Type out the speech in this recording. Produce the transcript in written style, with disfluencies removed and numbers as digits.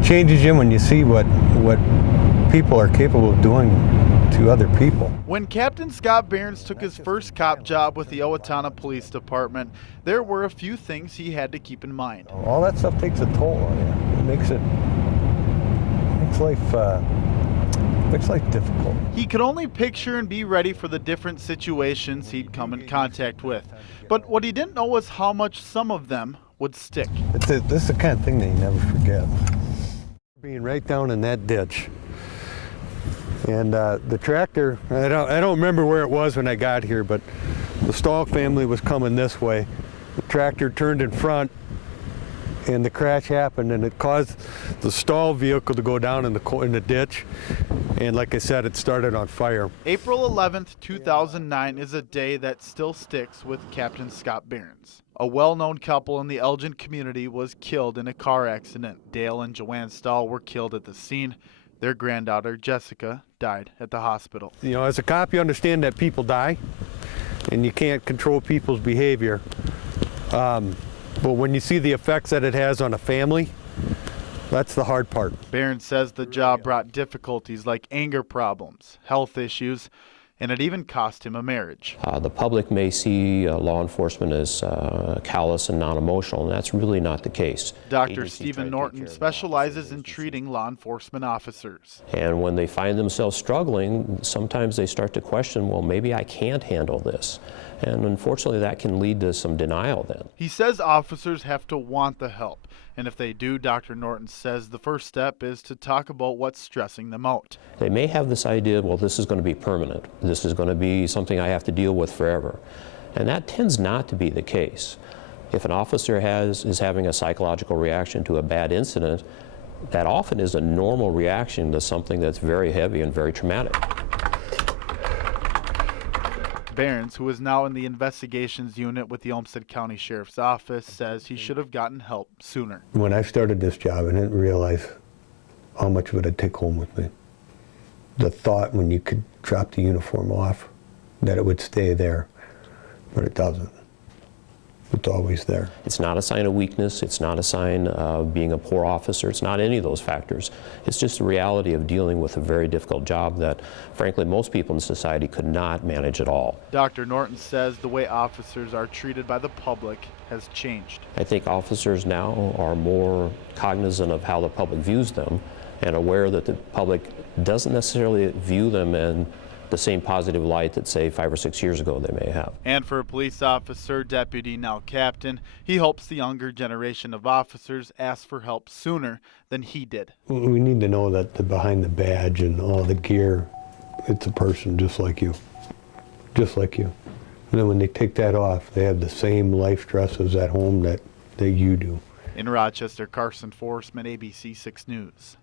It changes you when you see what people are capable of doing to other people. When Captain Scott Behrens took his first cop job with the Owatonna Police Department, there were a few things he had to keep in mind. All that stuff takes a toll on you. It makes life difficult. He could only picture and be ready for the different situations he'd come in contact with. But what he didn't know was how much some of them would stick. This is the kind of thing that you never forget. Being right down in that ditch. And the tractor, I don't remember where it was when I got here, but the Stahl family was coming this way. The tractor turned in front and the crash happened, and it caused the Stahl vehicle to go down in the ditch. And like I said, it started on fire. April 11th, 2009 is a day that still sticks with Captain Scott Behrens. A well-known couple in the Elgin community was killed in a car accident. Dale and Joanne Stahl were killed at the scene. Their granddaughter, Jessica, died at the hospital. You know, as a cop, you understand that people die, and you can't control people's behavior. But when you see the effects that it has on a family, that's the hard part. Behrens says the job brought difficulties like anger problems, health issues, and it even cost him a marriage. The public may see law enforcement as callous and non-emotional, and that's really not the case. Dr. Stephen Norton specializes in treating law enforcement officers. And when they find themselves struggling, sometimes they start to question, well, maybe I can't handle this. And unfortunately, that can lead to some denial then. He says officers have to want the help. And if they do, Dr. Norton says the first step is to talk about what's stressing them out. They may have this idea, well, this is going to be permanent. This is going to be something I have to deal with forever. And that tends not to be the case. If an officer is having a psychological reaction to a bad incident, that often is a normal reaction to something that's very heavy and very traumatic. Behrens, who is now in the investigations unit with the Olmsted County Sheriff's Office, says he should have gotten help sooner. When I started this job, I didn't realize how much of it I'd take home with me. The thought when you could drop the uniform off, that it would stay there, but it doesn't. It's always there. It's not a sign of weakness. It's not a sign of being a poor officer. It's not any of those factors. It's just the reality of dealing with a very difficult job that, frankly, most people in society could not manage at all. Dr. Norton says the way officers are treated by the public has changed. I think officers now are more cognizant of how the public views them and aware that the public doesn't necessarily view them in the same positive light that, say, 5 or 6 years ago they may have. And for a police officer, deputy, now captain, he hopes the younger generation of officers ask for help sooner than he did. We need to know that behind the badge and all the gear, it's a person just like you. Just like you. And then when they take that off, they have the same life stresses at home that you do. In Rochester, Karsen, Forsman, ABC 6 News.